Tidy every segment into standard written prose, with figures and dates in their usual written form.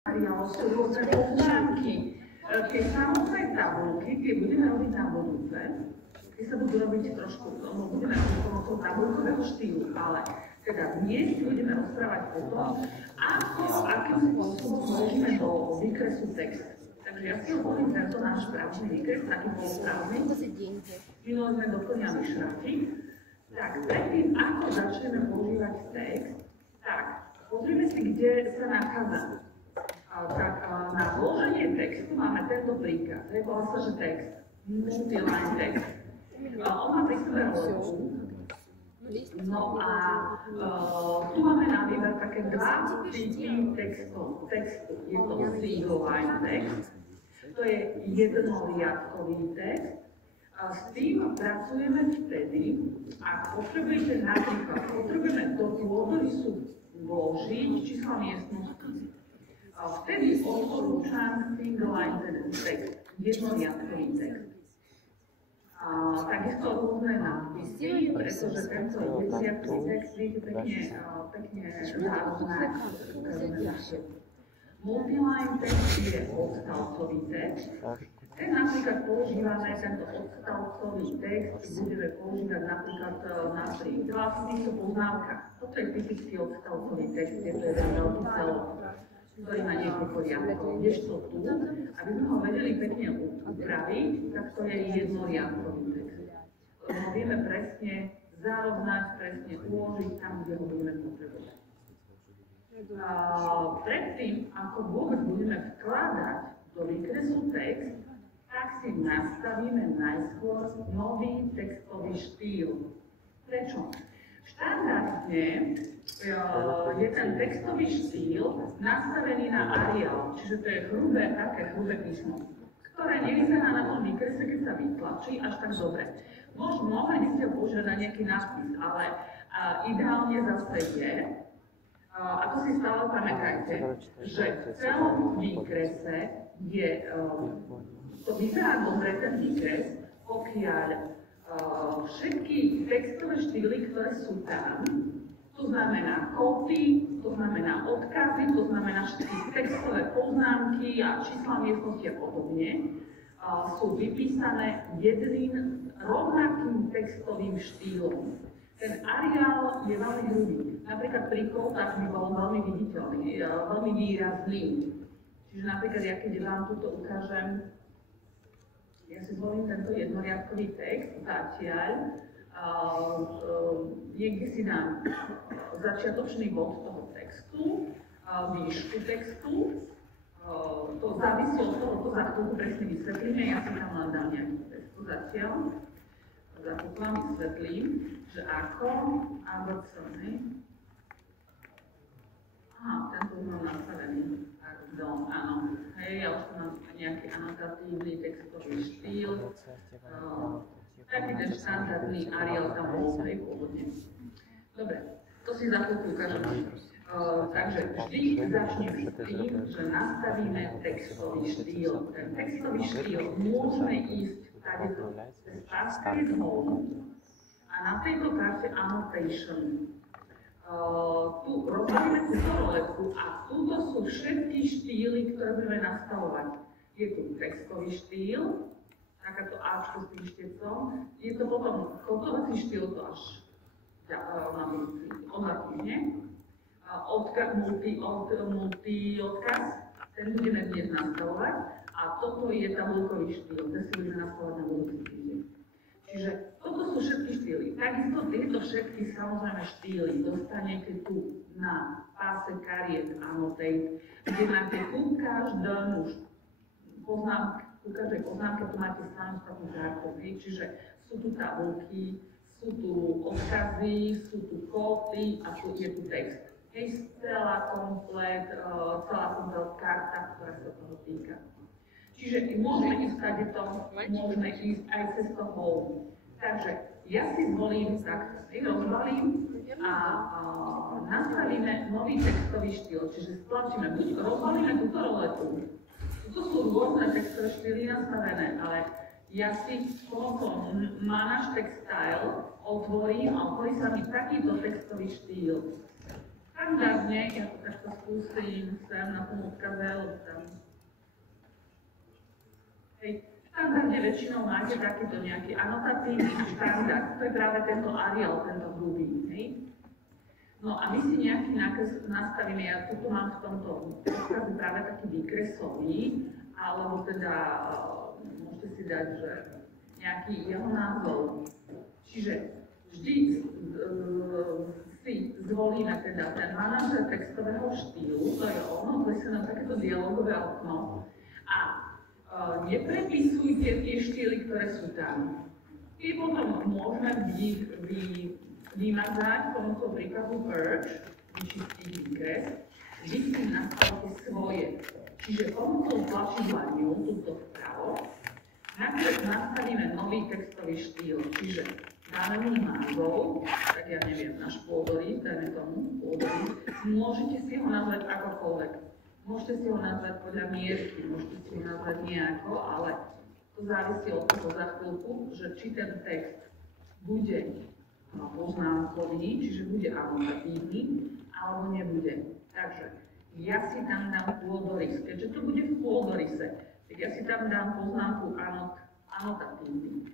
sú rôzne poznámky. Tie samotné tabulky, tie budeme robiť na budúce, tie sa budú robiť trošku, budeme robiť toho tabulkového štýlu, ale teda dnes budeme rozprávať o tom, akým spôsobom môžeme do výkresu text. Takže ja si hovorím tento náš správny výkres, taký polosprávny. Minulé sme doplňali šrafy. Tak predtým, ako začneme používať text, tak pozrieme si, kde sa nachádza. Tak na vloženie textu máme tento príkaz. Volá sa, že text, multiline text. On má pri sebe roletku. No a tu máme na výber také dva typy textu. Je to single line text, to je jednoriadkový text. S tým pracujeme vtedy, ak potrebujete napríklad, do pôdorysu vložiť číslo miestnosti. Vtedy odporúčam single line text, jednoriadkový text. Takisto rôzne nápisy, pretože tento jednoriadkový text je pekne zároveň. Multiline text je odstavcový text. Ten napríklad používame, tento odstavcový text budeme používať napríklad na vlastný poznámka. Toto je typický odstavcový text, je to jeden veľký celok, ktorý má niekoľko riadkov. Kdežto tu, aby sme ho vedeli pekne upraviť, tak to je jednoriadkový text. Ho vieme presne zarovnať, presne uložiť tam, kde ho budeme potrebovať. Predtým, ako vôbec budeme vkladať do výkresu text, tak si nastavíme najskôr nový textový štýl. Prečo? Štandardne je ten textový štýl nastavený na Arial, čiže to je také hrubé písmo, ktoré nevyzerá na tom výkrese, keď sa vytlačí až tak dobre. Mohli by ste ho použiť na nejaký nápis, ale ideálne zase je, ako si stále pamätajte, že v celom výkrese je, to vyzerá dobre ten výkres, pokiaľ všetky textové štýly, ktoré sú tam, to znamená copy, to znamená odkazy, to znamená všetky textové poznámky a čísla miestnosti a podobne, sú vypísané jedným rovnakým textovým štýlom. Ten Arial je veľmi hrubý. Napríklad pri kódach by bol veľmi viditeľný, veľmi výrazný. Čiže napríklad, ja keď vám túto ukážem, ja si zvolím tento jednoriadkový text, zatiaľ, niekde si dám začiatočný bod toho textu, výšku textu, to závisí od toho, to za chvíľku presne vysvetlíme, ja si tam len dám nejaký text zatiaľ. Vám vysvetlím, že ako abecedný. Tento už mám nastavený. Pardon, áno. Hej, ja už tu mám nejaký anotatívny textový štýl. Taký ten štandardný Arial tam bol pôvodne. Dobre, to si za chvíľku ukážem. Takže vždy začneme s tým, že nastavíme textový štýl. Ten textový štýl môžeme ísť tady cez Pascal Home a na tejto karte Annotation. Tu rozhodíme túto roletku a tuto sú všetky štýly, ktoré budeme nastavovať. Je tu textový štýl, takáto Ačko s tým štecom, je to potom kodovací štýl, to až na týždeň. Multi-odkaz, ten budeme dnes nastavovať a toto je tabulkový štýl, ten si budeme nastavovať na budúci týždeň. Čiže toto sú všetky štýly. Takisto tieto všetky samozrejme štýly dostanete tu na páse kariet Annotate, kde máte ku každej poznámke tu máte samostatnú kartu, čiže sú tu tabulky, sú tu odkazy, sú tu kódy a je tu text. Hej, celá komplet karta, ktorá sa toho týka. Čiže môžeme ísť tadeto, môžeme ísť aj cez to home. Takže ja si zvolím takto, rozbalím a nastavíme nový textový štýl. Čiže stlačíme, buď rozbalíme túto roletu. To sú rôzne textové štýly nastavené, ale ja si pomocou Manage Text Style otvorím a otvorí sa mi takýto textový štýl. Štandardne, ja to takto skúsim sem na tom odkaze, lebo tam. Hej, štandardne väčšinou máte takýto nejaký anotatívny štandard, to je práve tento Arial, tento hrubý, hej. No a my si nejaký nákres nastavíme, ja tu mám v tomto odkaze práve taký výkresový, alebo teda môžete si dať, že nejaký jeho názov. Čiže vždy si zvolíme teda ten manažer textového štýlu, to je ono, to je nám takéto dialogové okno. A neprepisujte tie štýly, ktoré sú tam. Tie potom môžeme vymazať pomocou príkazu purge, vyčistiť výkres, vždy si nastavte svoje. Čiže pomocou tlačidla New, túto vpravo, nastavíme nový textový štýl, čiže dáme mu názov, tak ja neviem, náš pôdorys, dajme tomu pôdorys, môžete si ho nazvať akokoľvek. Môžete si ho nazvať podľa mierky, môžete si ho nazvať nejako, ale to závisí od toho za chvíľku, že či ten text bude poznámkový, čiže bude anotatívny, alebo nebude. Takže ja si tam dám pôdorys, keďže to bude v pôdoryse, tak ja si tam dám poznámku anotatívny.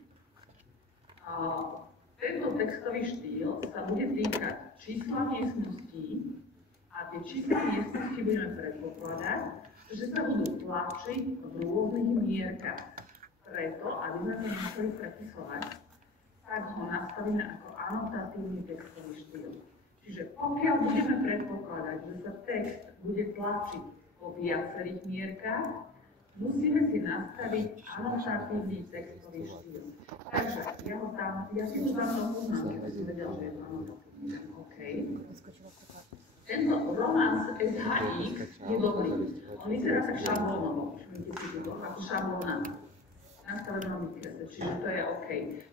Tento textový štýl sa bude týkať čísla miestností a tie čísla miestnosti budeme predpokladať, že sa budú tlačiť v rôznych mierkach. Preto, aby sme to museli prepisovať, tak ho nastavíme ako anotatívny textový štýl. Čiže pokiaľ budeme predpokladať, že sa text bude tlačiť po viacerých mierkach, musíme si nastaviť anotatívny textový štýl. Takže ja si ho tam poznám, keby som vedel, že je to anotatívny. OK. Tento romance SHX je dobrý. On vyzerá tak šablónovo. Všimnite si to, ako šablóna. Nastavenom výkrese, čiže to je OK.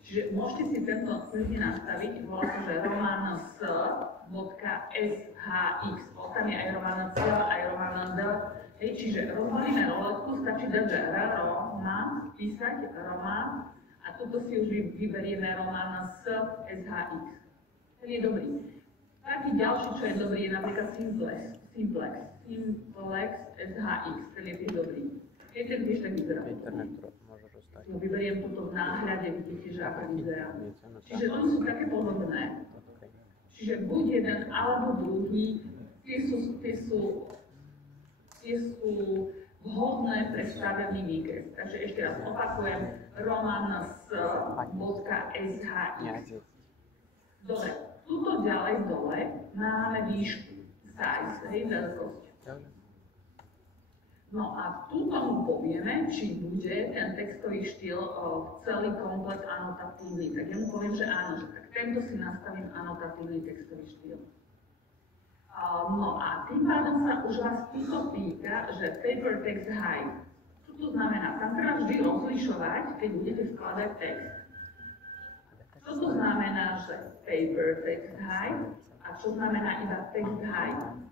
Čiže môžete si tento sledne nastaviť, volá to, že romance.shx. Tam je aj romana C, aj romana D. Hej, čiže rozvalíme roletku, stačí dať, že romance, písať romance a tuto si už vyberieme romana s SHX. Ten je dobrý. Taký ďalší, čo je dobrý, je napríklad Simplex SHX, ten je tiež dobrý. Je ten tiež tak vyzerá. No, vyberiem toto v náhľade, vidíte, že ako vyzerá. Čiže oni sú také podobné. Čiže buď jeden alebo druhý, tie sú vhodné pre stavený výkres. Takže ešte raz opakujem, romance.shx. Dobre, tuto ďalej dole máme výšku, size, hej, veľkosť. No a tu tomu povieme, či bude ten textový štýl celý komplet anotatívny. Tak ja mu poviem, že áno, že tak tento si nastavím anotatívny textový štýl. No a tým pádom sa už vás tuto týka, že paper text height. Čo to znamená? Tam treba vždy rozlišovať, keď budete vkladať text. Čo to znamená, že paper text height a čo znamená iba text height?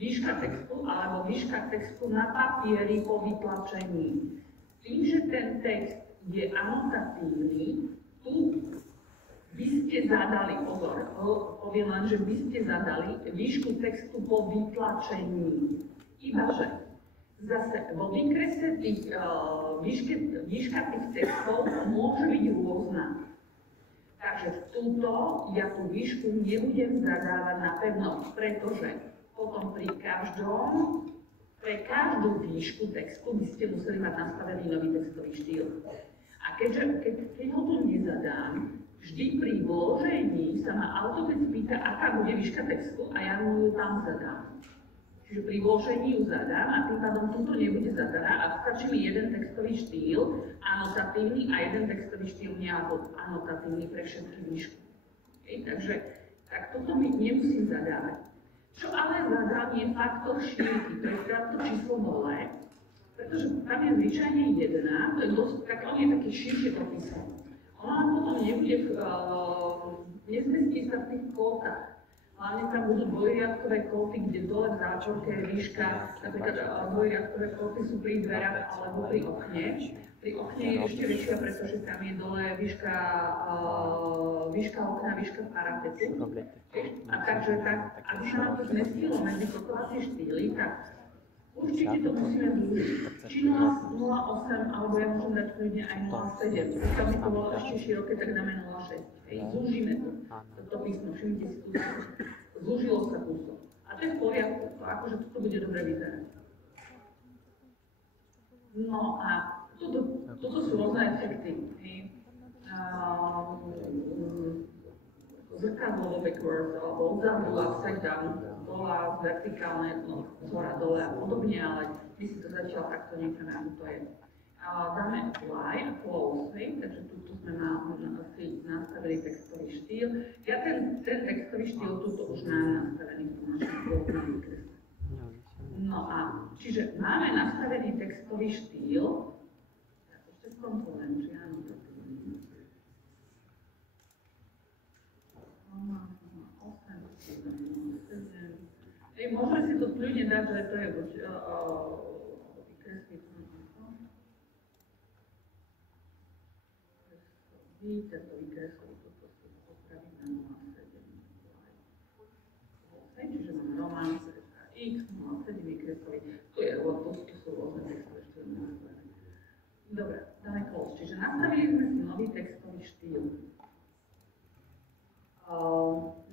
Výška textu alebo výška textu na papieri po vytlačení. Tým, že ten text je anotatívny, tu by ste zadali, pozor, poviem len, že by ste zadali výšku textu po vytlačení. Ibaže zase vo výkrese výška tých textov môže byť rôzna. Takže túto ja tú výšku nebudem zadávať na pevno, pretože potom pre každú výšku textu by ste museli mať nastavený nový textový štýl. A keď ho tu nezadám, vždy pri vložení sa ma autotest pýta, aká bude výška textu a ja mu ju tam zadám. Čiže pri vložení ju zadám a tým pádom túto nebude zadaná a stačí mi jeden textový štýl, anotatívny a jeden textový štýl anotatívny pre všetky výšky. Takže tak toto mi nemusím zadávať. Čo ale zadám je faktor šírky, to je to číslo dole, pretože tam je zvyčajne 1, to je dosť, tak on je taký širšie popísaný. Ona potom nebude, nezmestí sa v tých kvótach. Hlavne tam budú dvojriadkové kóty, kde dole v záčorke je výška, napríklad dvojriadkové kóty sú pri dverách alebo pri okne. Pri okne je ešte väčšia, pretože tam je dole výška okna, výška parapetu. A takže aby sa nám to zmestilo medzi kotovacie štýly, tak určite to musíme zúžiť. Či 0,8, alebo ja môžem dať kľudne aj 0,7. Keď mi to bolo ešte široké, tak dáme 0,6. Zúžime to písmo, všimnite si tu. Zúžilo sa kúsok. A to je v poriadku, akože toto bude dobre vyzerať. No a toto sú rôzne efekty. Zrkadlo backwards, alebo odzadu, upside down, dola, vertikálne, zhora dole a podobne, ale my si to zatiaľ takto necháme, ako to je. Dáme apply a close, takže tu sme si nastavili textový štýl. Ja ten textový štýl tuto už mám nastavený v tom našom pôvodnom výkresle. No a čiže máme nastavený textový štýl, tak ešte skontrolujem, či áno, to môžeme si to kľudne dať, že to je vykresliť. Víte, to vykreslí, toto si opravíme 0,7. Čiže máme romance, x, 0,7 vykreslí. To je, lebo to sú rôzne textové štýly nastavené. Dobre, dáme close. Čiže nastavili sme si nový textový štýl.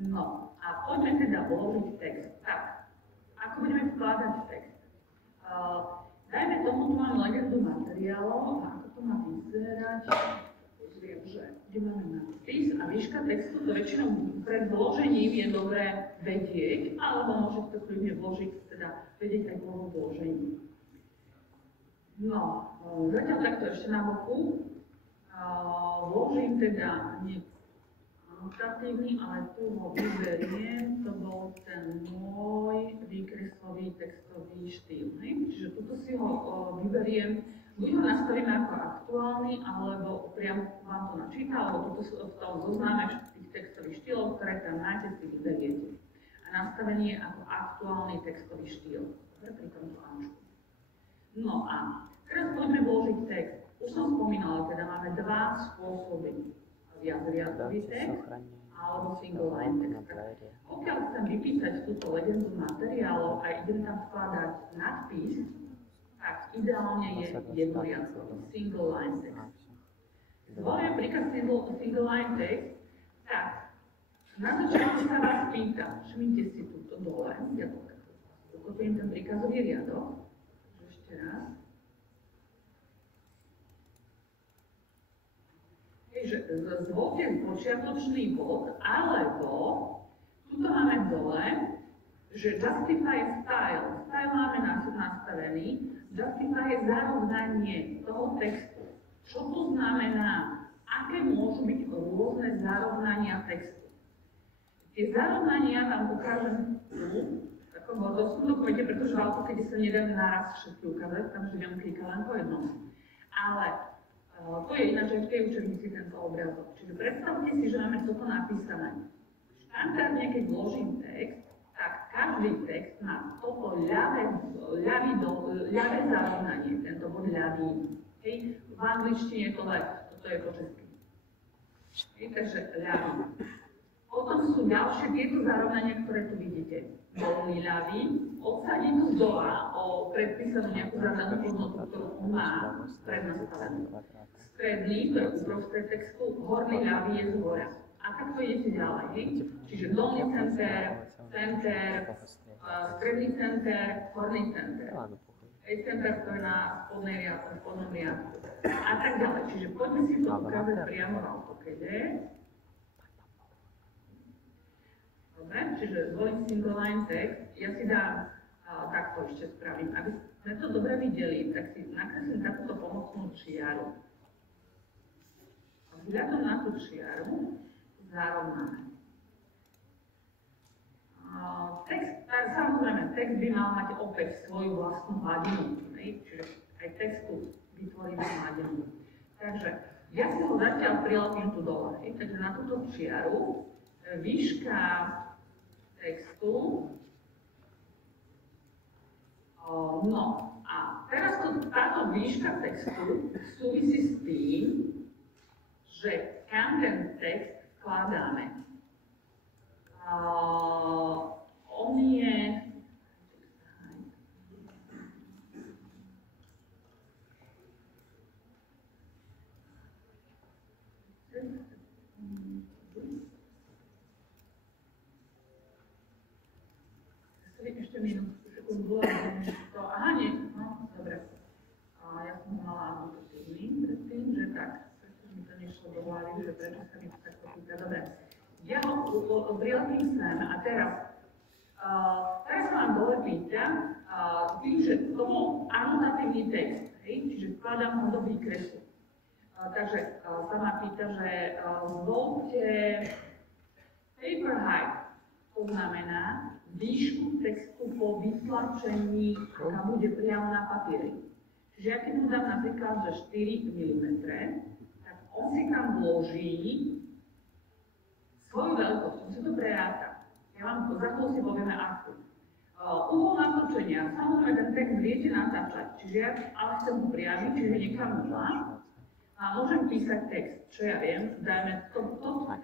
No, a poďme teda vložiť text. Tak, ako budeme vkladať text? Dajme tomu, tu máme legendu materiálov, a ako to má vyzerať? Pozriem, že kde máme nápis a výška textu, to väčšinou pred vložením je dobré vedieť, alebo môžete to kľudne vložiť, teda vedieť aj po vložení. No, zatiaľ takto ešte na boku. Vložím teda anotatívny, ale tu ho vyberiem, to bol ten môj výkreslový textový štýl. Čiže tuto si ho vyberiem, buď ho nastavíme ako aktuálny, alebo priamo vám to načíta, alebo tuto v tom zozname tých textových štýlov, ktoré tam máte, si vyberiete. A nastavenie ako aktuálny textový štýl. Dobre, pri tomto Ačku. No a teraz poďme vložiť text. Už som spomínala, teda máme dva spôsoby. Viacriadkový text alebo single line text. Pokiaľ chcem vypísať túto legendu materiálov a idem tam vkladať nadpis, tak ideálne je jednoriadkový single line text. Zvolím príklad single line text, tak na začiatku sa vás pýta, všimnite si túto dole, ja ukotvujem ten príkazový riadok, ešte raz. Takže zvolte počiatočný bod, alebo tuto máme dole, že justify style. Style máme nastavený, justify je zarovnanie toho textu. Čo to znamená? Aké môžu byť rôzne zarovnania textu? Tie zarovnania vám ukážem tu, v takom hodovskom dokumente, pretože v AutoCADe sa nedá naraz všetky ukázať, takže budem klikať len po jednom. Ale to je ináč aj v tej učebnici tento obrazok. Čiže predstavte si, že máme toto napísané. Štandardne, keď vložím text, tak každý text má toto ľavé zarovnanie, tento bod ľavý. V angličtine to left, toto je po česky. Takže ľavý. Potom sú ďalšie tieto zarovnania, ktoré tu vidíte. Voľný ľavý, odsadím z dola o predpísanú nejakú zadanú hodnotu, ktorú má prednastavenú. Stredný, to je uprostred textu, horný ľavý je zhora. A takto idete ďalej. Čiže dolný center, stredný center, horný center. Center, to je na spodnom riadku. A tak ďalej. Čiže poďme si to ukázať priamo v AutoCADe. Dobre, čiže zvolím single line text. Ja si dám, takto ešte spravím. Aby sme to dobre videli, tak si nakreslím takúto pomocnú čiaru. Vzhľadom na tú čiaru zarovnáme. Samozrejme, text by mal mať opäť svoju vlastnú hladinu. Čiže aj textu vytvoríme hladinu. Takže ja si ho zatiaľ prilepím tu dole. Takže na túto čiaru výška textu. No a teraz táto výška textu súvisí s tým, že kam ten text vkladáme. On je ešte minútu, sekundu, aha, nie, no, dobre. Ja som mala annotatívny predtým, že tak, pretože mi to nešlo do hlavy, že prečo sa mi to takto týka. Dobre, ja ho prilepím sem a teraz sa vám dole pýta, tým, že to bol anotatívny text, čiže vkladám ho do výkresu. Takže sa ma pýta, že zvolte paper height, to znamená výšku textu po vytlačení, aká bude priamo na papieri. Čiže ja keď mu dám napríklad, že 4 mm, tak on si tam vloží svoju veľkosť, on si to preráta. Ja vám za chvíľu si povieme akú. Uhol natočenia, samozrejme ten text viete natáčať, čiže ja ale chcem ho priažiť, čiže niekam zvlášť. A môžem písať text, čo ja viem, dajme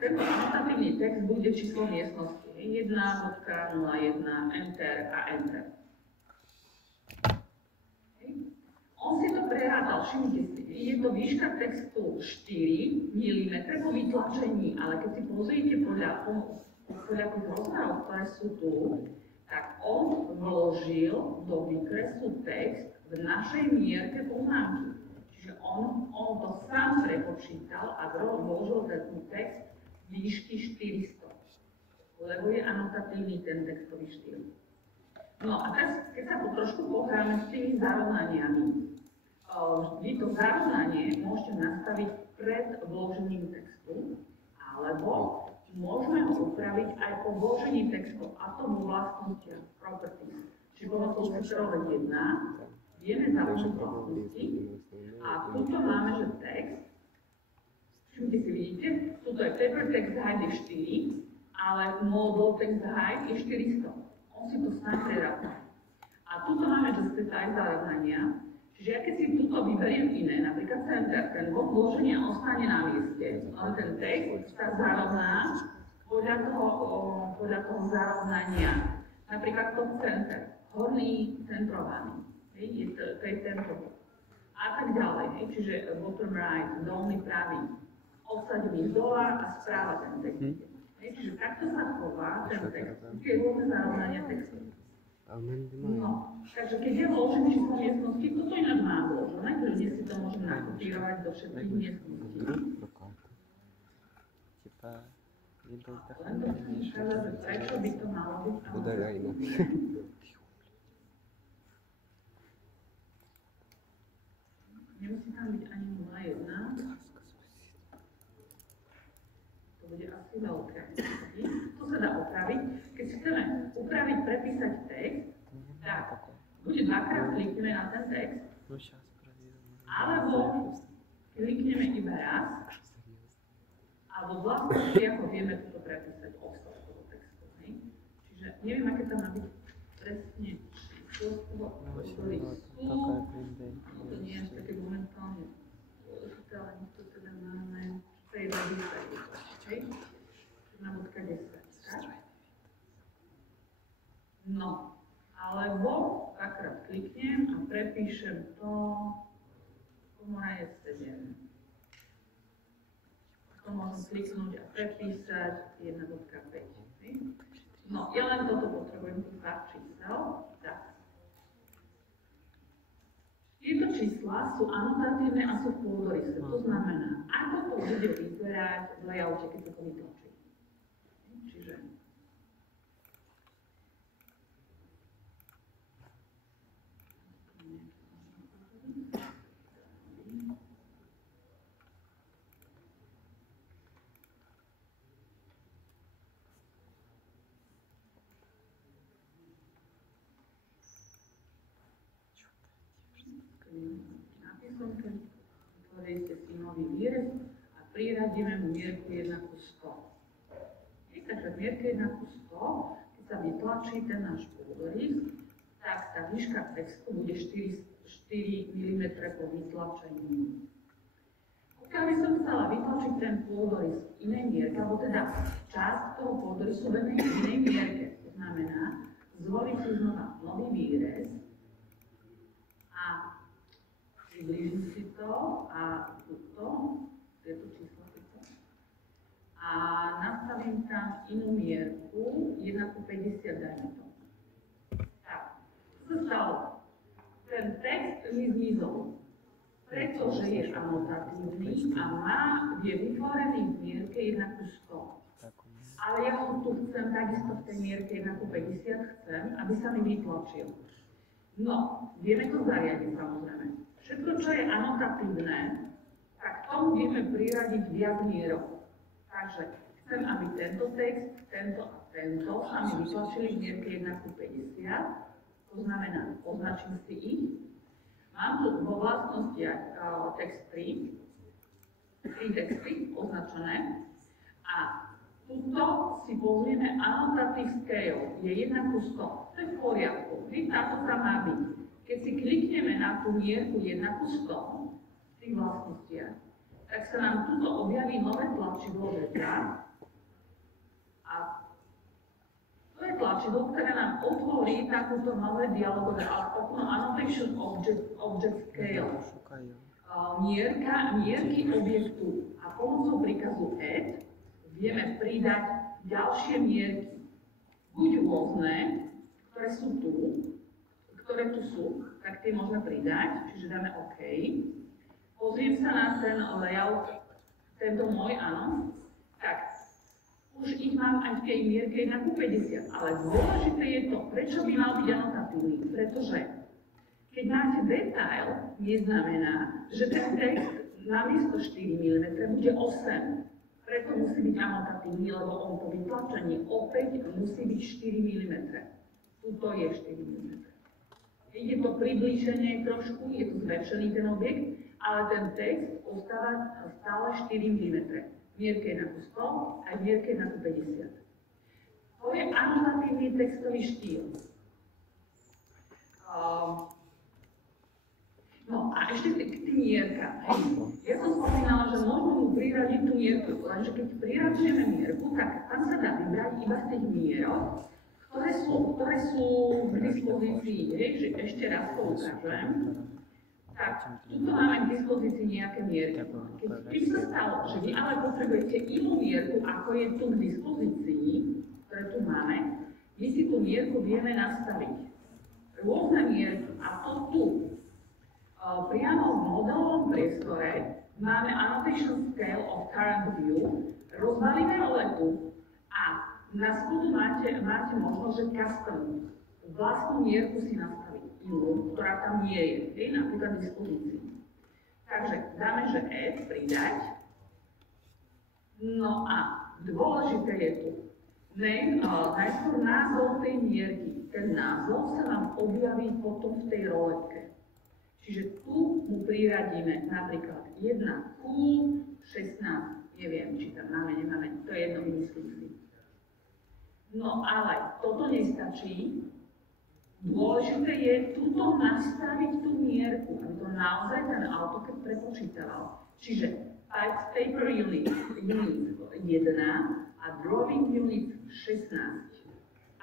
tento anotatívny text bude číslo miestnosti. 1.01, enter a enter. On si to prerátal, všimnite si, je to výška textu 4 mm po vytlačení, ale keď si pozriete podľa tých rozmerov, ktoré sú tu, tak on vložil do výkresu text v našej mierke poznámky. Čiže on to sám prepočítal a vložil ten text výšky 400, lebo je anotatívny ten textový štýl. No a teraz, keď sa tu trošku pohráme s tými zarovnaniami, vždy to zarovnanie môžete nastaviť pred vložením textu, alebo môžeme ho upraviť aj po vložení textu, a to vo vlastnostiach properties. Čiže bolo to účelovek 1, vieme založiť vlastnosti a tuto máme, že text, všimte si, vidíte, tuto je paper text height je 4, ale model text height je 400. On si to sám preráta. A tuto máme, že specified zarovnania, čiže ja keď si tuto vyberiem iné, napríklad center, ten bod vloženia ostane na mieste, ale ten text sa zarovná podľa toho zarovnania. Napríklad top center, horný centrovaný, to je tento. A tak ďalej, čiže bottom right, dolný pravý, obsadený dola a správa ten text. Čiže takto sa chová ten text, tie rôzne zarovnania textu. No, takže keď ja vložím číslo miestnosti, toto ináč mám vložené, takže dnes si to môžem nakopírovať do všetkých miestností. Len to chcem ukázať, že prečo by to malo byť anotatívne. Nemusí tam byť ani 0,1. To bude asi veľké. To sa dá opraviť. Keď chceme upraviť, prepísať text, tak buď dvakrát klikneme na ten text, alebo klikneme iba raz, alebo vlastne ako vieme toto prepísať obsah toho textu. Čiže neviem, aké tam má byť presne číslo z toho, ktorý sú. To nie je také momentálne dôležité, ale my to teda máme v tej radice. Na bodka 10, tak? No, alebo dvakrát kliknem a prepíšem to, komora je 7. To môžem kliknúť a prepísať 1.5. No, ja len toto potrebujem, tých pár čísel. Tak. Tieto čísla sú anotatívne a sú v pôdorise. To znamená, ako to bude vyzerať v layoute, keď sa to vytlačí. Čiže nápisom, keď vytvoríte si nový výrez a priradíme mu mierku 1:100. Takže v mierke 1:100, keď sa sa vytlačí ten náš pôdorys, tak tá výška textu bude 4 mm po vytlačení. Pokiaľ by som chcela vytlačiť ten pôdorys v inej mierke, alebo teda časť toho pôdorysu v inej mierke, to znamená, zvoliť si znova nový výrez a priblížim si to a tuto, je to číslo tuto, a nastavím tam inú mierku, 1:50, dajme to. Tak, čo sa stalo? Ten text mi zmizol, pretože je anotatívny a je vytvorený v mierke 1:100. Ale ja ho tu chcem takisto v tej mierke 1:50, chcem, aby sa mi vytlačil. No, vieme to zariadiť samozrejme. Všetko, čo je anotatívne, tak tomu vieme priradiť viac mierok. Takže chcem, aby tento text, tento a tento sa mi vytlačili v mierke 1:50. To znamená, označím si ich. Mám tu vo vlastnostiach text 3 texty označené a tuto si pozrieme anotatív scale, je 1:100. To je v poriadku, táto sa má byť. Keď si klikneme na tú mierku 1:100 v tých vlastnostiach, tak sa nám tuto objaví nové tlačivo veta a to je tlačivo, ktoré nám otvorí takúto nové dialogové okno Annotation Object Scale. Mierky objektu a pomocou príkazu add vieme pridať ďalšie mierky. Buď rôzne, ktoré tu sú, tak tie môžeme pridať, čiže dáme OK. Pozriem sa na ten layout, tento môj, áno. Tak, už ich mám aj v tej mierke 1:50, ale dôležité je to, prečo by mal byť anotatívny. Pretože keď máte detail, neznamená, že ten text namiesto 4 mm bude 8. Preto musí byť anotatívny, lebo on po vytlačení opäť musí byť 4 mm. Tuto je 4 mm. Je to priblíženie trošku, je to zväčšený ten objekt, ale ten text ostáva stále 4 mm. Mierke 1:100 a mierke 1:50. To je anotatívny textový štýl. No a ešte k tým mierkam. Ja som spomínala, že môžeme mu priradiť tú mierku, lenže keď priraďujeme mierku, tak tam sa dá vybrať iba z tých mierok, ktoré sú v dispozícii. Že ešte raz to ukážem. Tak, tuto máme k dispozícii nejaké mierky. Keď sa stalo, že vy ale potrebujete inú mierku, ako je tu k dispozícii, ktoré tu máme, my si tú mierku vieme nastaviť. Rôzne mierky, a to tu. Priamo v modelovom priestore máme Annotation Scale of Current View, rozbalíme roletu a na spodu máte možnosť, že custom, vlastnú mierku si nastaviť, inú, ktorá tam nie je, napríklad v dispozícii. Takže dáme, že add, pridať. No a dôležité je tu najskôr názov tej mierky. Ten názov sa nám objaví potom v tej roletke. Čiže tu mu priradíme napríklad 1:16, neviem, či tam máme, nemáme, to je jedno, vymyslím si. No ale toto nestačí. Dôležité je tuto nastaviť tú mierku, aby to naozaj ten AutoCAD prepočítaval. Čiže Paper Unit 1 a Drawing Unit 16.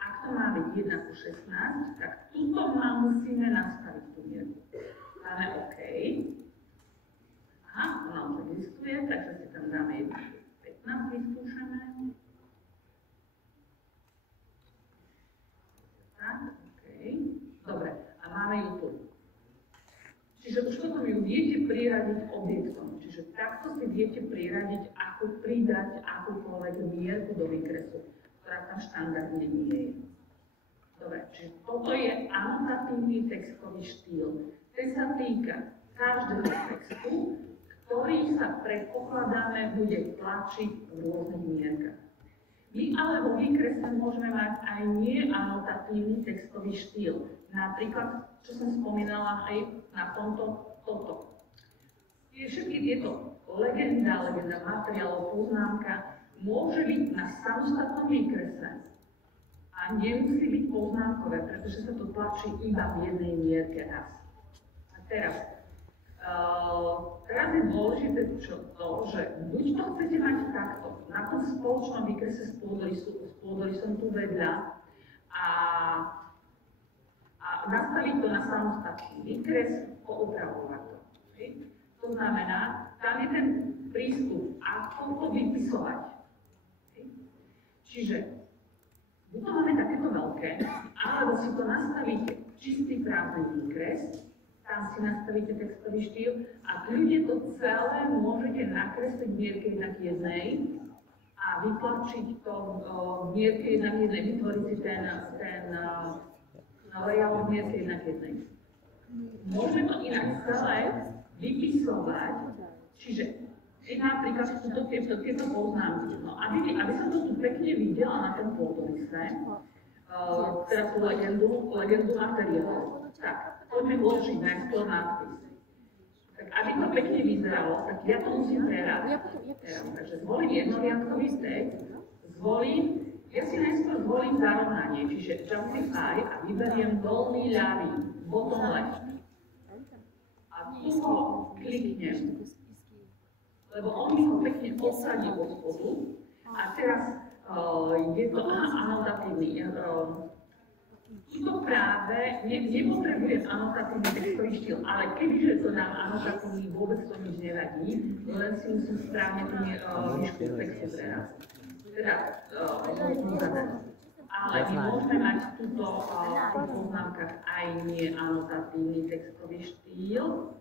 Ak to má byť 1:16, tak tuto musíme nastaviť tú mierku. Dáme OK. Aha, ona už existuje, takže si tam dáme 1:15, vyskúšame. Tak, OK. Dobre, a máme ju tu. Čiže už potom ju viete priradiť objektom. Čiže takto si viete priradiť, ako pridať akúkoľvek mierku do výkresu, ktorá tam štandardne nie je. Dobre, čiže toto je anotatívny textový štýl. Ten sa týka každého textu, ktorý sa predpokladáme bude tlačiť v rôznych mierkach. My ale vo výkrese môžeme mať aj neanotatívny textový štýl. Napríklad, čo som spomínala aj na toto. Všetky tieto legenda, materiálov, poznámka môže byť na samostatnom výkrese. A A nemusí byť poznámkové, pretože sa to tlačí iba v jednej mierke raz. A teraz je dôležité to, že buď to chcete mať takto, na tom spoločnom výkrese s pôdorysom tu vedľa a nastaviť to na samostatný výkres, poupravovať to. To znamená, tam je ten prístup, ako to vypisovať. Čiže buď to máme takéto veľké, alebo si to nastavíte čistý prázdny výkres, tam si nastavíte textový štýl a kľudne to celé môžete nakresliť v mierke 1:1 a vytlačiť to v mierke 1:1, vytvoriť si ten layout v mierke 1:1. Môžeme to inak celé vypisovať, čiže napríklad tieto poznámky. No, aby som to tu pekne videla na tom pôdoryse, teda tú legendu materiálu, tak poďme vložiť najskôr nadpis. Tak aby to pekne vyzeralo, tak ja to musím teraz. Takže zvolím jednoriadkový text, ja si najskôr zvolím zarovnanie, čiže Justify a vyberiem dolný ľavý, bottom left. A tu ho kliknem, lebo on mi ho pekne osadí od spodu. A teraz je to anotatívny. To práve nepotrebujem anotatívny textový štýl, ale kebyže to dám anotatívny, vôbec to nič nevadí, len si musím správne tú výšku textu prerásť. Ale my môžeme mať v poznámkach aj neanotatívny textový štýl.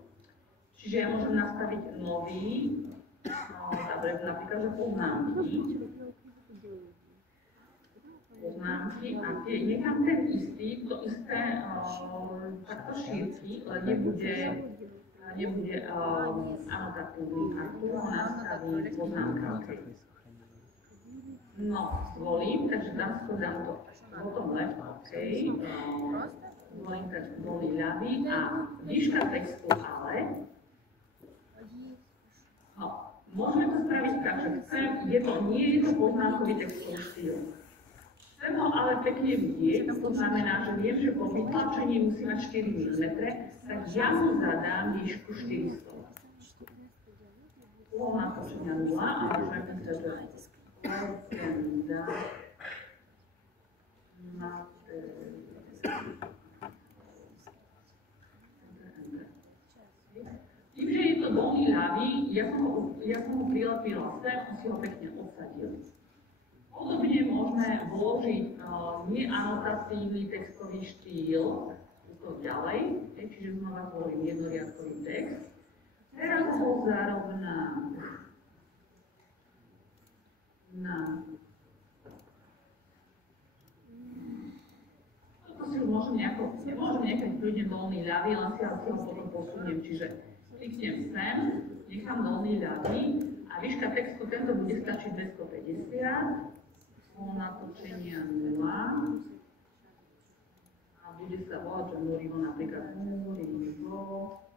Čiže ja môžem nastaviť nový, napríklad, že poznámky a nechám ten istý, to isté takto šírky, ale nebude anotatívny. A tu ho nastavím poznámkami. No, zvolím, takže dám to bottom left, OK. Zvolím ten dolný ľavý a výška textu ale. No, môžeme to spraviť tak, že nie je to poznámkový textový štýl. Chcem ho ale pekne vidieť, to znamená, že viem, že po vytlačení musí mať 4 mm, tak ja mu zadám výšku 400. Uhol natočenia 0 a môžeme písať, že legenda Tým, že je to dolný ľavý, ja som ho prilepila sem, on si ho pekne odsadil. Podobne môžeme vložiť neanotatívny textový štýl, to ďalej, čiže znova zvolím jednoriadkový text. Teraz ho zarovnám na toto si už môžem nechať kľudne dolný ľavý, len si ho potom posuniem, čiže kliknem sem, nechám dolný ľavý a výška textu tento bude stačiť 250, natočenia 0 a bude sa volať, že Murivo napríklad Murivo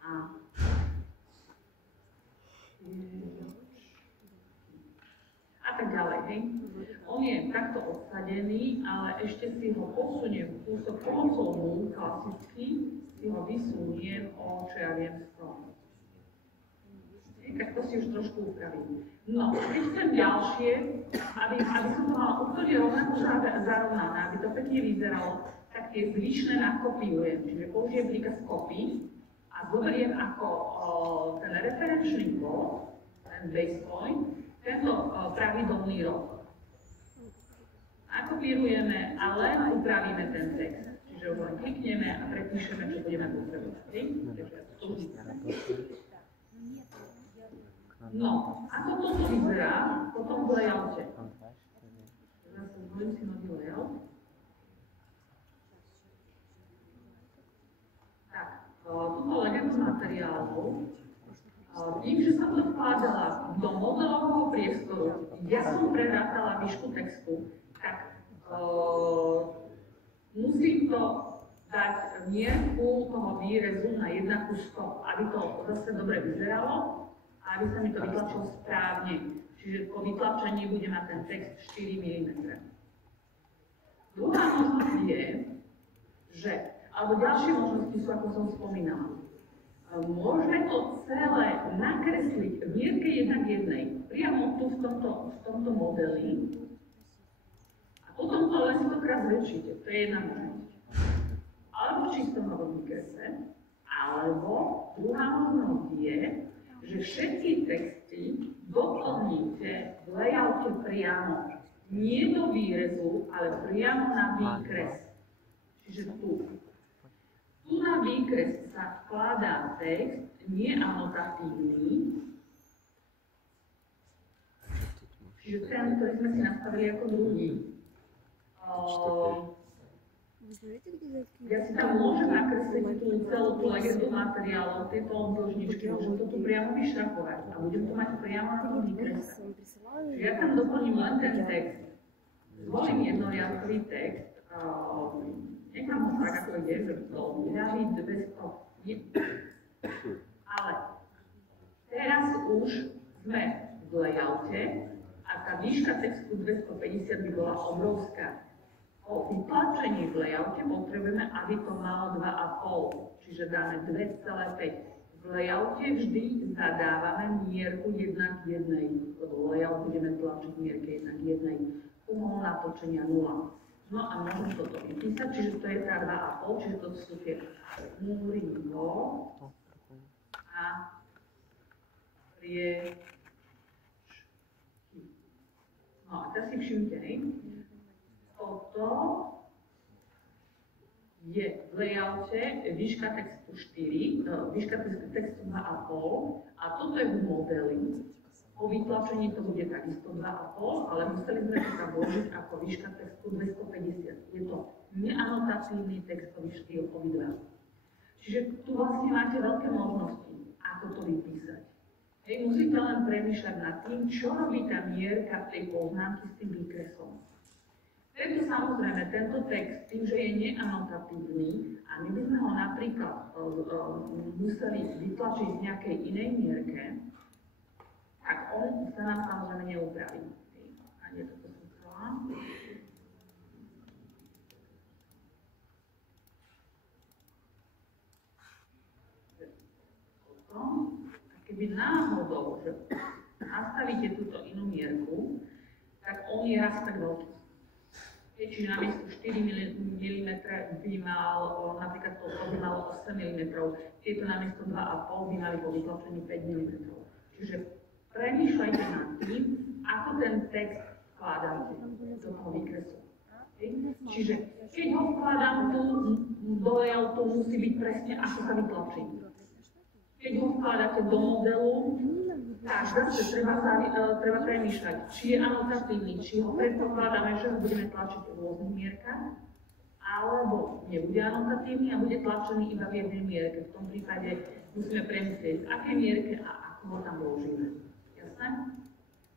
a tak ďalej, hej. On je takto odsadený, ale ešte si ho posuniem kúsok pomocou nul klasicky, si ho vysuniem o, čo ja viem, 100. Tak to si už trošku upravím. No, keď chcem ďalšie, aby som to mala úplne rovnako zarovnané, aby to pekne vyzeralo, tak tie zvyšné nakopiujem. Čiže použijem príkaz copy a zoberiem ako ten referenčný kód, ten base point, tento pravidelný rok. Nakopírujeme a len upravíme ten text. Čiže už len klikneme a prepíšeme, čo budeme potrebovať. No, ako toto vyzerá potom v layoute? Zase zvolím si nový layout. Tak, túto legendu materiálov, tým, že som to vkladala do modelového priestoru, ja som prerátala výšku textu, tak musím to dať mierku toho výrezu na 1:100, aby to zase dobre vyzeralo. Aby sa mi to vytlačilo správne. Čiže po vytlačení bude mať ten text 4 mm. Druhá možnosť je, že, alebo ďalšie možnosti sú, ako som spomínala. Môžeme to celé nakresliť v mierke 1:1, priamo tu v tomto modeli. A potom to len 100-krát zväčšíte. To je jedna možnosť. Alebo v čistom novom výkrese. Alebo druhá možnosť je, že všetky texty doplníte v layoute priamo. Nie do výrezu, ale priamo na výkres. Čiže tu. Tu na výkres sa vkladá text, nie anotatívny. Čiže ten, ktorý sme si nastavili ako druhý. Ja si tam môžem nakresliť tú celú tú legendu materiálov, tieto obdĺžničky, môžem to tu priamo vyšrafovať a budem to mať priamo na tom výkrese. Čiže ja tam doplním len ten text. Zvolím jednoriadkový text. Nechám ho tak, ako je, že to ľaví bez toho. Ale teraz už sme v layoute a tá výška textu 250 by bola obrovská. Po vytlačení v layoute potrebujeme, aby to malo 2,5, čiže dáme 2,5. V layoute vždy zadávame mierku 1:1, lebo layout budeme tlačiť mierke 1:1. Uhol natočenia 0. No a môžem toto vypísať, čiže to je tá 2,5, čiže to sú tie múrivo a priečky. No a teraz si všimte, toto je v layoute výška textu 4, výška textu 2,5 a toto je v modeli. Po vytlačení to bude takisto 2,5, ale museli sme to tam vložiť ako výška textu 250. Je to neanotatívny textový štýl obidva. Čiže tu vlastne máte veľké možnosti, ako to vypísať. Musíte len premýšľať nad tým, čo robí tá mierka tej poznámky s tým výkresom. Preto samozrejme tento text, tým, že je neanotatívny a my by sme ho napríklad museli vytlačiť v nejakej inej mierke, tak on sa nám samozrejme neupraví. A nie toto som chcela. A keby náhodou, že nastavíte túto inú mierku, tak on je raz tak veľký. Čiže namiesto 4 mm by mal, napríklad toto by malo 8 mm, tieto namiesto 2,5 by mali po vytlačení 5 mm. Čiže premýšľajte nad tým, ako ten text vkladáte do toho výkresu. Čiže keď ho vkladám tu, do layoutu musí byť presne, ako sa vytlačí. Keď ho vkladáte do modelu, tak zase treba premýšľať, či je anotatívny, či ho predpokladáme, že ho budeme tlačiť v rôznych mierkach, alebo nebude anotatívny a bude tlačený iba v jednej mierke. V tom prípade musíme premyslieť, v akej mierke a ako ho tam vložíme. Jasné?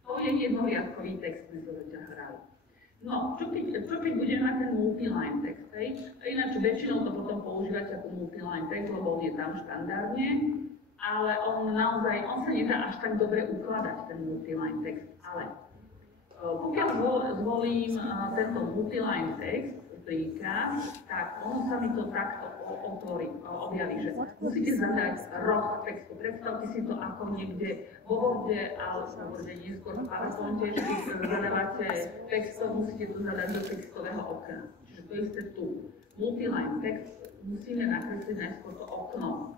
To je jednoriadkový text, sme sa zatiaľ hrali. No, čo keď budeme mať ten multiline text, ináč väčšinou to potom používate ako multiline text, lebo on je tam štandardne, ale on sa nedá až tak dobre ukladať, ten multiline text, ale pokiaľ zvolím tento multiline text, príkaz, tak ono sa mi to takto objaví, že musíte zadať roh textu. Predstavte si to ako niekde vo Worde, alebo neskôr v PowerPointe, že keď zadávate textov, musíte to zadať do textového okna. Čiže to isté tu. Multiline text musíme nakresliť najskôr to okno.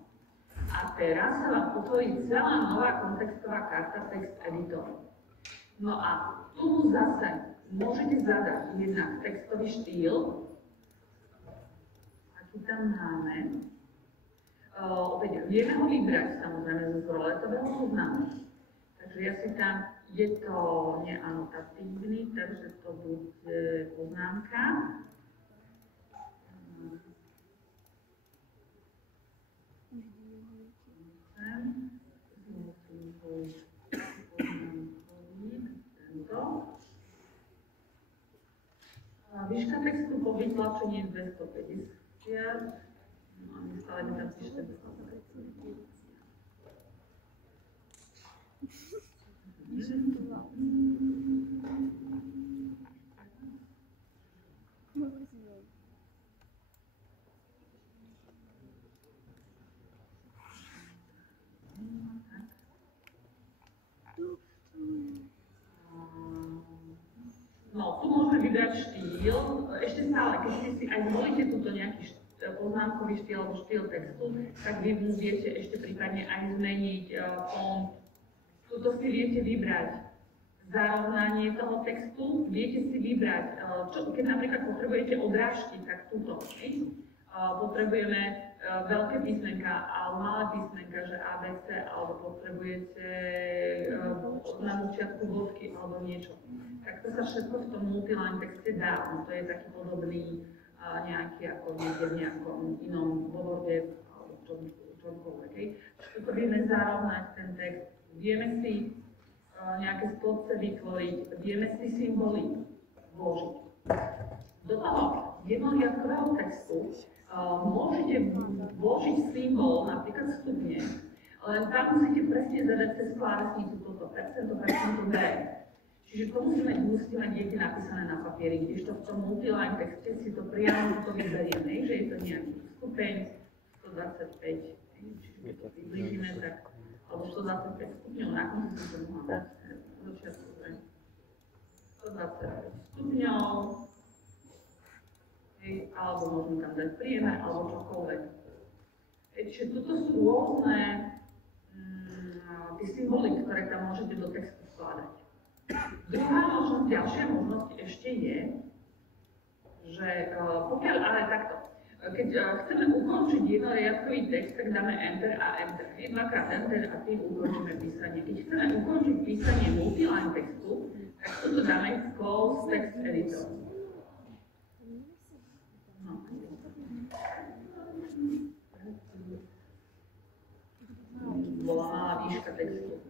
A teraz sa vám otvorí celá nová kontextová karta Text Editor. No a tu zase môžete zadať jednak textový štýl, aký tam máme. Opäť vieme ho vybrať samozrejme zo zroletového zoznamu. Takže ja si tam, je to neanotatívny, takže to bude poznámka. Výška textu po vytlačení je 250. No a stále by tam píšte 250. keď si aj zvolíte túto nejaký poznámkový štýl alebo štýl textu, tak vy mu viete ešte prípadne aj zmeniť font. Tuto si viete vybrať zarovnanie toho textu, viete si vybrať, keď napríklad potrebujete odrážky, tak tuto. Potrebujeme veľké písmenka alebo malé písmenka, že ABC, alebo potrebujete na začiatku bodky alebo niečo. Tak to sa všetko v tom multiline texte dá. To je taký podobný nejaký ako niekde v nejakom inom hovorde alebo čomkoľvek. Toto vieme zarovnať ten text, vieme si nejaké stĺpce vytvoriť, vieme si symboly vložiť. Do toho jednoriadkového textu môžete vložiť symbol, napríklad stupne, len tam musíte presne zadať cez klávesnicu toto percento D. Čiže to musíme mať niekde napísané na papieri, kdežto v tom multiline texte si to priamo to vyberieme, že je to nejaký stupeň 125, čiže keď to priblížime, tak alebo 125 stupňov, na konci si to mohla dať na začiatku, 125 stupňov, alebo môžeme tam dať priemer, alebo čokoľvek. Čiže toto sú rôzne tie symboly, ktoré tam môžete do textu skladať. Druhá možnosť, ďalšia možnosť ešte je, že pokiaľ ale takto, keď chceme ukončiť jednoriadkový text, tak dáme Enter a Enter. Dvakrát Enter a tým ukončíme písanie. Keď chceme ukončiť písanie multiline textu, tak toto dáme Close Text Editor. Bola malá výška textu.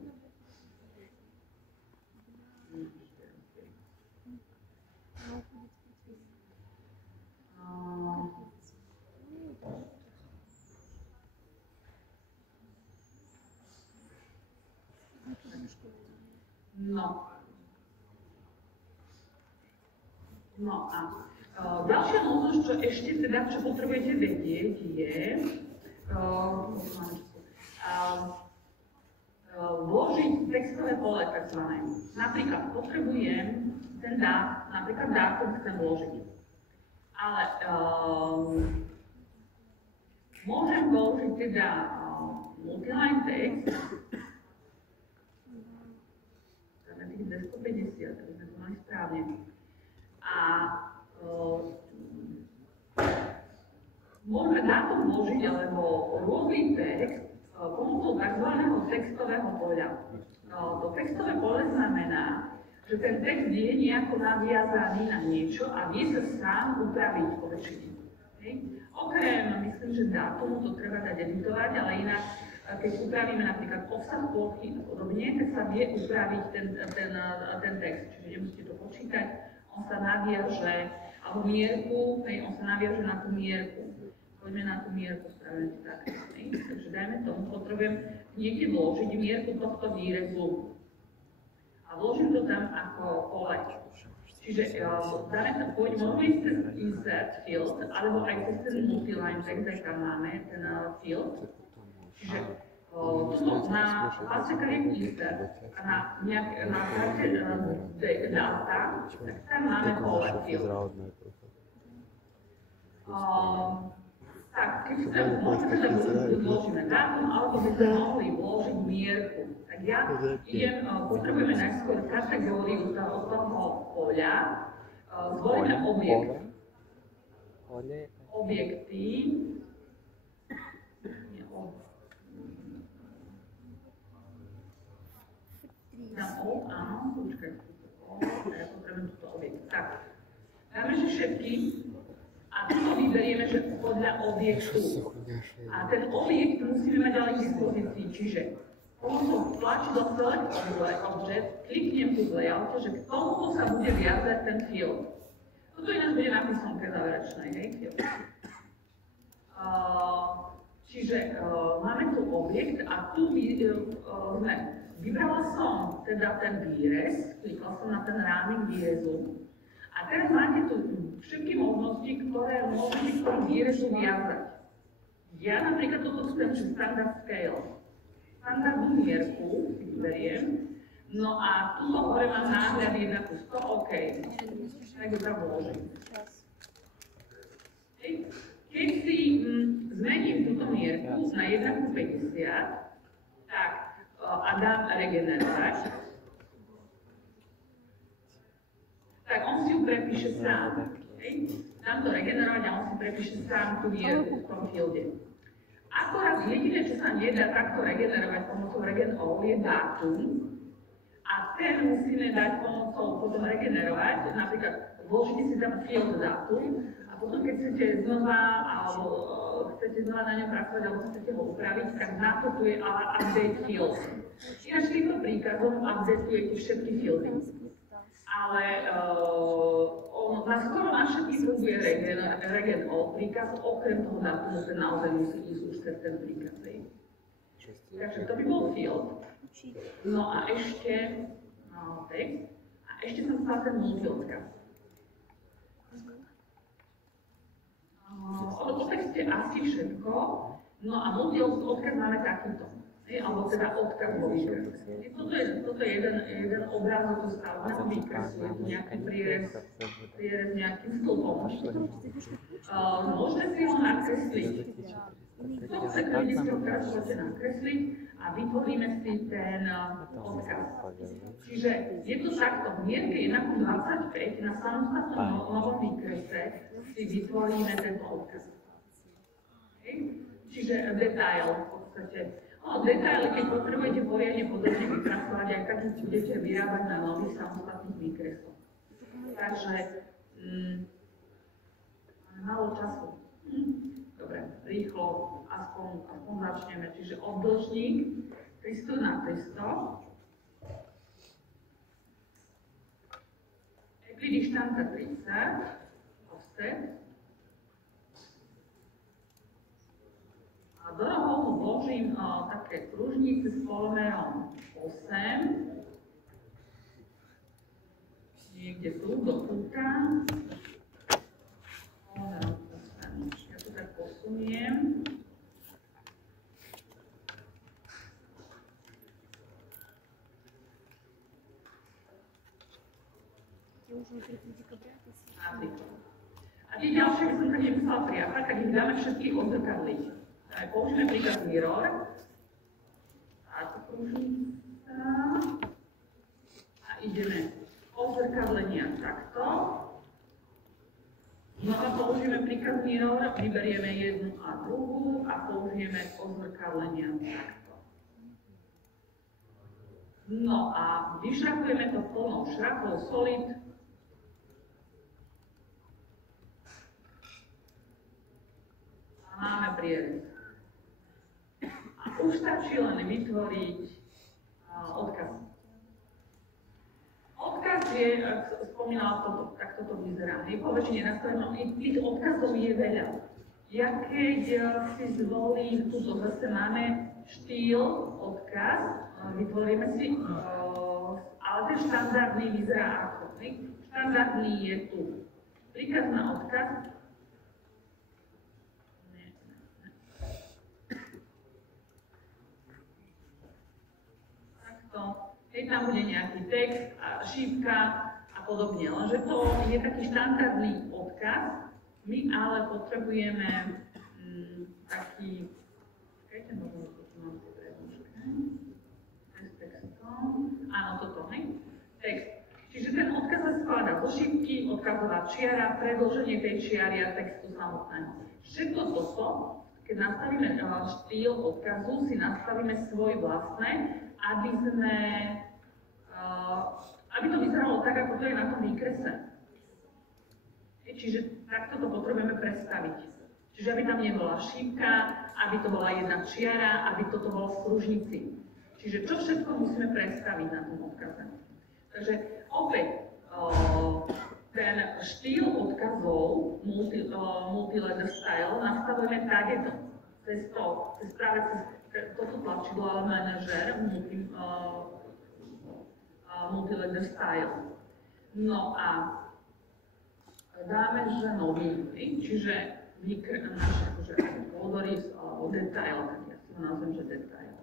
No a ďalšia možnosť, čo ešte teda, čo potrebujete vedieť, je vložiť textové pole takzvané. Napríklad potrebujem ten napríklad dátum chcem vložiť. Ale môžem vložiť teda multiline text, dáme tých 250, aby sme to mali správne. A môžeme dátum vložiť alebo rôzny text pomocou tzv. Textového poľa. To textové pole znamená, že ten text je nejako naviazaný na niečo a vie sa sám upraviť po väčšine. Okrem, myslím, že dátumu to treba dať editovať, ale inak, keď upravíme napríklad obsah plochy a podobne, tak sa vie upraviť ten text. Čiže nemusíte to počítať, on sa naviaže, alebo mierku, on sa naviaže na tú mierku. Poďme na tú mierku, spravíme to tak. Takže dajme tomu, potrebujem niekde vložiť mierku tohto výrezu. A vložím to tam ako pole. Čiže dáme tam, môžeme ísť cez insert field, alebo aj cez ten multiline text, aj tam máme ten field. Čiže tuto na páse kariet insert a na karte data, tak tam máme pole field. Tak, keď môžeme teda vložíme dátum, alebo by sme mohli vložiť mierku. Tak ja potrebujeme najskôr kategóriu toho poľa, zvolíme objekt. Objekty. Áno, počkaj. Ja potrebujem túto objekt. Tak, dáme, že všetky. A tu vyberieme, že podľa objektu. A ten objekt musíme mať ďalej k dispozícii, čiže pomocou tlačidla Select Object kliknem tu v layoute, že k tomuto sa bude viazať ten field. Toto ináč bude na písomke záverečnej, hej, field. Čiže máme tu objekt a tu vybrala som teda ten výrez, klikla som na ten rámik výrezu. A teraz máte tu všetky možnosti, ktoré môžete k tomu výrezu viazať. Ja napríklad toto chcem, že standard scale. Standardnú mierku si vyberiem. No a tu hore mám náhľad 1:100, OK. Tak ju tam vložím. Keď si zmením túto mierku na 1:50, tak a dám regenerovať, tak on si ju prepíše sám. Dám to regenerovať a on si prepíše sám tú mierku v tom fielde. Akorát jediné, čo sa nedá takto regenerovať pomocou regen-all, je dátum. A ten musíme dať pomocou potom regenerovať. Napríklad vložíte si tam field dátum a potom keď chcete znova na ňom pracovať alebo chcete ho upraviť, tak na to tu je update field. Ináč týmto príkazom updateujete všetky fieldy. Ale skoro na všetkých funguje regen-all príkaz, okrem toho dátumu, ten naozaj musí ísť už cez ten príkaz. Takže to by bol field. No a ešte text. A ešte som chcela ten multi-odkaz. O texte asi všetko. No a multi-odkaz máme takýto. Alebo teda odkaz vo výkrese. Toto je jeden obrázok zo stavebného výkresu. Je tu nejaký prierez nejakým stĺpom. Môžeme si ho nakresliť. To chcete vždycky môžete nakresliť a vytvoríme si ten odkaz. Čiže je to takto. V mierke 1:25 na samostatnom novom výkrese si vytvoríme tento odkaz. Čiže detail v podstate. Detaily, keď potrebujete poriadne podrobne vypracovať, aj tak si budete vyrábať na nových samostatných výkresoch. Takže málo času. Dobre, rýchlo, aspoň začneme. Čiže obdĺžnik 300 na 300. Ekvidištanta 30. Offset. A do rohov mu vložím také pružnice s polomerom 8. Niekde tu, do kúta. Polomerom 8. Ja to tak posuniem. A tie ďalšie by som tak nemusela priapať, tak ich dáme všetkých odzrkadliť. Použijeme príklad mirror. Táto pružnica. A ideme odzrkadlenia takto. Znova použijeme príklad mirror, vyberieme jednu a druhú a použijeme odzrkadlenia takto. No a vyšrafujeme to plnou šrafou solid. A máme prierez. Už stačí len vytvoriť odkaz. Odkaz je, ak spomínala, tak toto vyzerá. Po väčšine nastavenom, tých odkazov je veľa. Ja keď si zvolím, tu zase máme štýl, odkaz, vytvoríme si, ale ten štandardný vyzerá ako. Štandardný je tu. Príkaz na odkaz. Keď tam bude nejaký text, šípka a podobne. Lenže to je taký štandardný odkaz. My ale potrebujeme taký... Počkajte, možno tu mám si predložke. S textom. Áno, toto, hej? Text. Čiže ten odkaz sa skladá zo šípky, odkazová čiara, predĺženie tej čiary a textu samotného. Všetko toto, keď nastavíme štýl odkazu, si nastavíme svoj vlastné, aby to vyzeralo tak, ako to je na tom výkrese. Čiže takto to potrebujeme predstaviť. Čiže aby tam nebola šípka, aby to bola jedna čiara, aby toto bolo v kružnici. Čiže čo všetko musíme predstaviť na tom odkaze. Takže opäť ten štýl odkazov, multi-letter style, nastavujeme takéto. Cez toto tlačidlo, ale manažer, multi-letter style. No a dáme, že nový, čiže naše kódory alebo detail, tak ja si ho nazvem, že detail.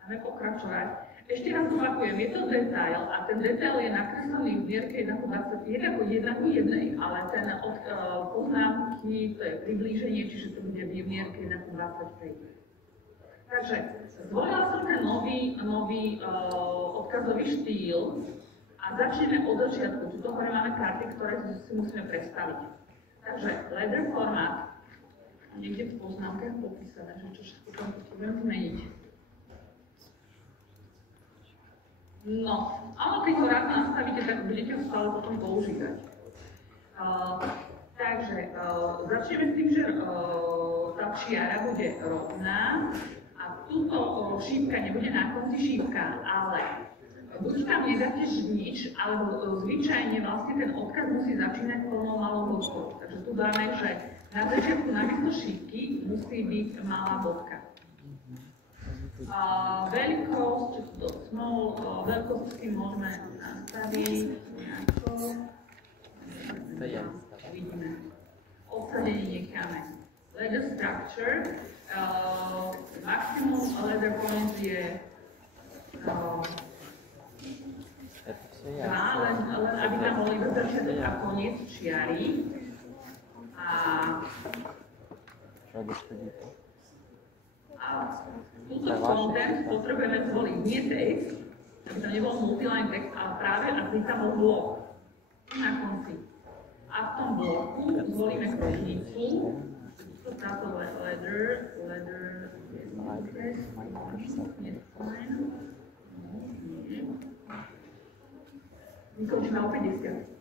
Dáme pokračovať. Ešte raz opakujem, je to detail a ten detail je nakreslený v mierke 1:21 ako 1:1, ale ten od poznámky, to je priblíženie, čiže to bude v mierke 1:25. Takže zvolila som ten nový odkazový štýl a začneme od začiatku. Tuto hore máme karty, ktoré si musíme predstaviť. Takže letter format, niekde v poznámkach popísané, že čo všetko tam potrebujem zmeniť. No, ale keď ho rád nastavíte, tak budete ho stále potom používať. Takže začneme s tým, že tá čiara bude rovná a túto šípka nebude na konci šípka, ale buď tam nedáte nič, alebo zvyčajne vlastne ten odkaz musí začínať plnou malou bodkou. Takže tu dáme, že na začiatku namiesto šípky musí byť malá bodka. Veľkosť, small, veľkosť si môžeme nastaviť nejako. Vidíme. Obsadenie necháme. Letter structure. Maximum letter point je 2, len aby tam boli do začiatok a koniec čiary. A túto content potrebujeme zvoliť nie text, aby to nebol multiline text, ale práve aby tam bol blok na konci. A v tom bloku zvolíme knižnicu, táto letter vykončíme o 50.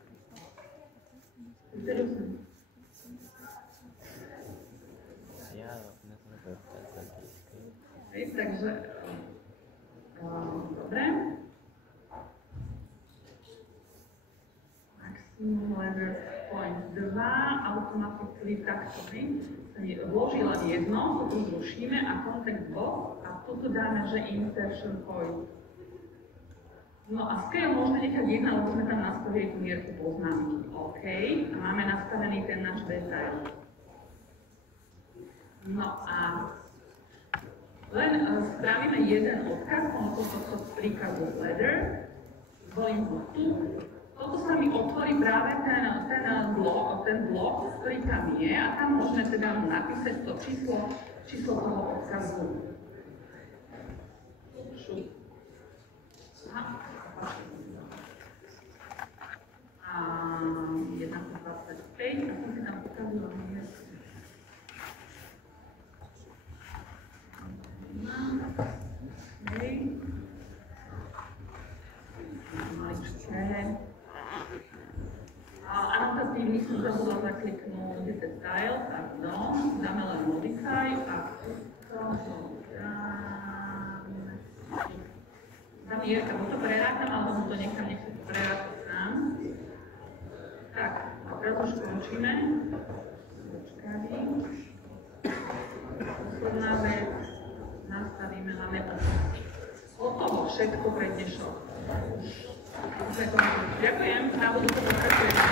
Takže, dobre. Maximum letter point 2, automaticky takto sa vloží len jedno, toto zrušíme a contact box a toto dáme, že insertion point. No a scale môžeme nechať 1, lebo sme tam nastavili tú mierku poznámky. OK, a máme nastavený ten náš detail. No a len spravíme jeden odkaz, toto z príkazu letter, zvolím ho tu. Toto sa mi otvorí práve ten blok, ktorý tam je a tam môžeme teda napísať to číslo toho odkazu. A 1:25 a som si tam ukázala miesto. Maličké. Anotatívny som zabudla zakliknúť detail, pardon, dáme len modify a dám Jirka, buď to prerátam, alebo mu to nechám, nech si to preráta sám. Tak, a teraz už končíme. Počkaj. Posledná vec. Nastavíme na meta. Hotovo, všetko pre dnešok. Ďakujem, na budúce pokračujeme.